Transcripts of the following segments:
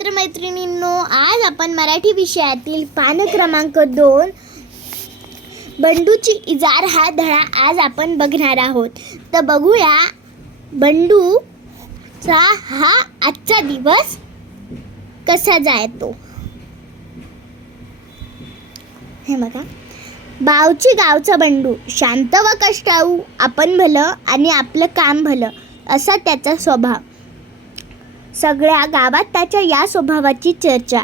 मित्रमैत्रिणींनो, आज आपण मराठी विषयातील पान क्रमांक 2 बंडूची इजार हा धडा आज आपण बघणार आहोत. तर बघूया बंडूचा हा आजचा दिवस कसा जातो. हे बघा, बावची गावचा बंडू शांत व कष्टाळू, आपण भलं आणि आपलं काम भलं असा त्याचा स्वभाव. सगळ्या गावात त्याच्या या स्वभावाची चर्चा.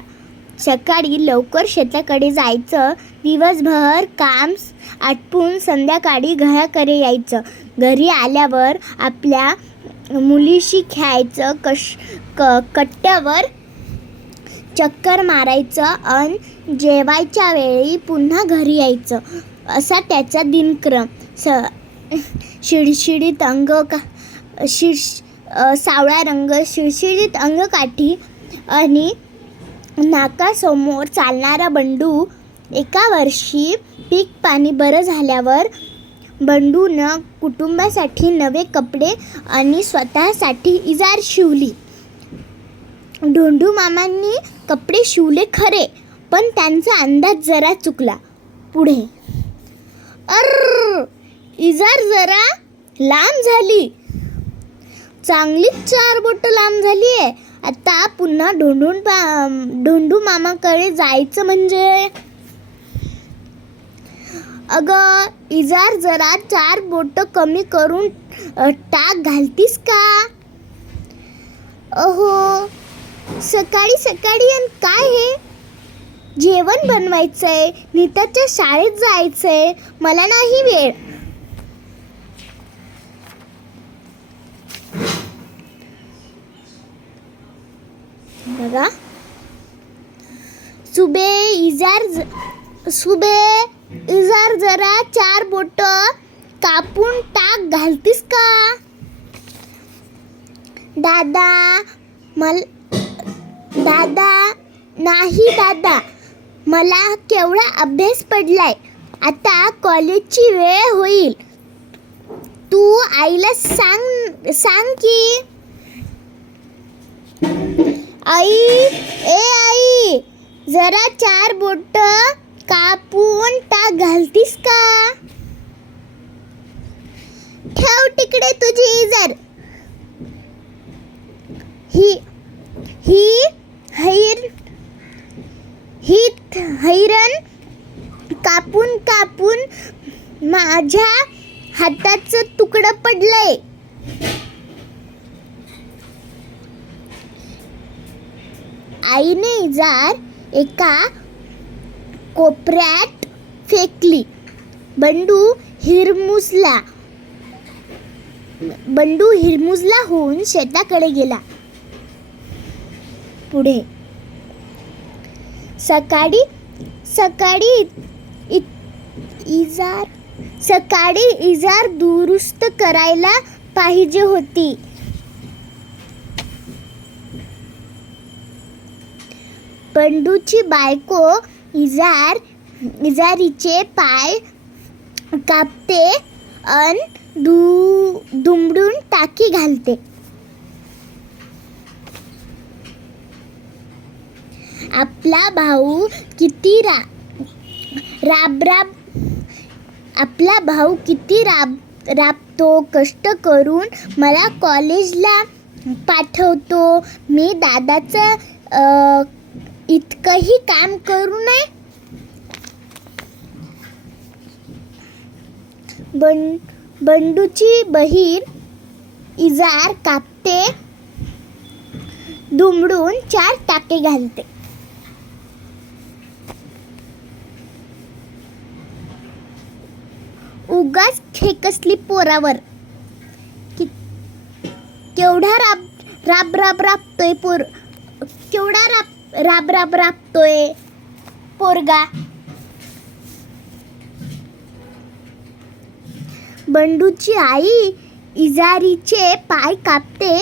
सकाळी लवकर शेताकडे जायचं, दिवसभर काम आटपून संध्याकाळी घराकडे यायचं. घरी आल्यावर आपल्या मुलीशी खेळायचं, कट्ट्यावर चक्कर मारायचं आणि जेवायच्या वेळी पुन्हा घरी यायचं असा त्याचा दिनक्रम. शिडशिडीत अंग सावळा रंग, शिडशिडीत अंगकाठी आणि नाकासमोर चालणारा बंडू. एका वर्षी पीक पाणी बरं झाल्यावर बंडूनं कुटुंबासाठी नवे कपडे आणि स्वतःसाठी इजार शिवली. ढोंडू मामांनी कपडे शिवले खरे, पण त्यांचा अंदाज जरा चुकला. पुढे इजार जरा लांब झाली, चांगलीच 4 बोटं लांब झाली आहे. आता पुन्हा ढोंडू मामाकडे जायचं म्हणजे. अगं इजार, जरा 4 बोटं कमी करून टाक घालतीस का? अहो, सकाळी सकाळी आणि काय हे? जेवण बनवायचंय, नीताच्या शाळेत जायचंय, मला नाही वेळ. बघा, सुबे इजार जरा 4 बोटं कापून टाक घालतीस का? दादा नाही दादा, मला केवढा अभ्यास पडलाय, आता कॉलेजची वेळ होईल. तू आईला सांग की. आई, जरा 4 बोटं कापून टाक घालतीस का? ठेव तिकडे तुझी इजार. ही हैरण कापून माझ्या हाताचं तुकडं पडलंय. आईने इजार एका कोपऱ्यात फेकली. बंडू हिरमुजला होऊन शेताकडे गेला. पुढे सकाळी इजार दुरुस्त करायला पाहिजे होती. बंडूची बायको इजारीचे पाय कापते अन दुमडून टाकी घालते. आपला भाऊ किती राबतो, कष्ट करून मला कॉलेजला पाठवतो. मी दादाचं इतकंही काम करू नये. बंडूची बहीण इजार कापते, दुमडून 4 टाके घालते. उगाच खेकसली पोरावर. केवढा राबतोय पोरगा. बंडूची आई इजारीचे पाय कापते,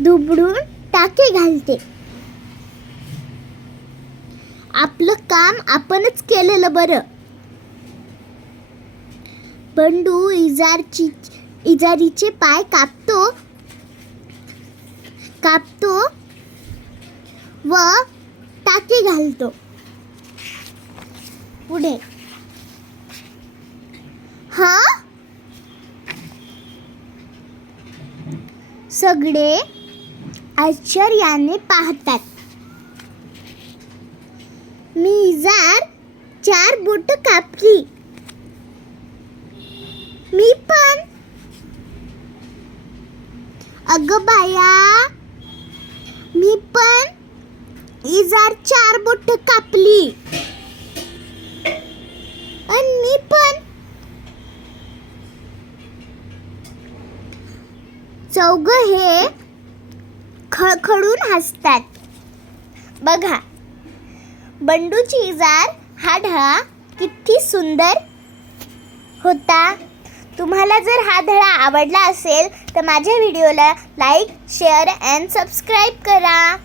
दुमडून टाके घालते. आपलं काम आपणच केलेलं बरं. बंडू इजारीचे पाय कापतो व टाके घालतो. पुढे सगळे आश्चर्याने पाहतात. मी इजार 4 बोट कापली. मी पण. अगं बाया, मी पण इजार 4 बोट कापली. आणि मी पण. चौघं हे खळखळून हसतात. बघा, बंडूची इजार हा धडा किती सुंदर होता. तुम्हाला जर हा धडा आवडला असेल तर माझ्या व्हिडिओला लाईक, शेअर अँड सबस्क्राईब करा.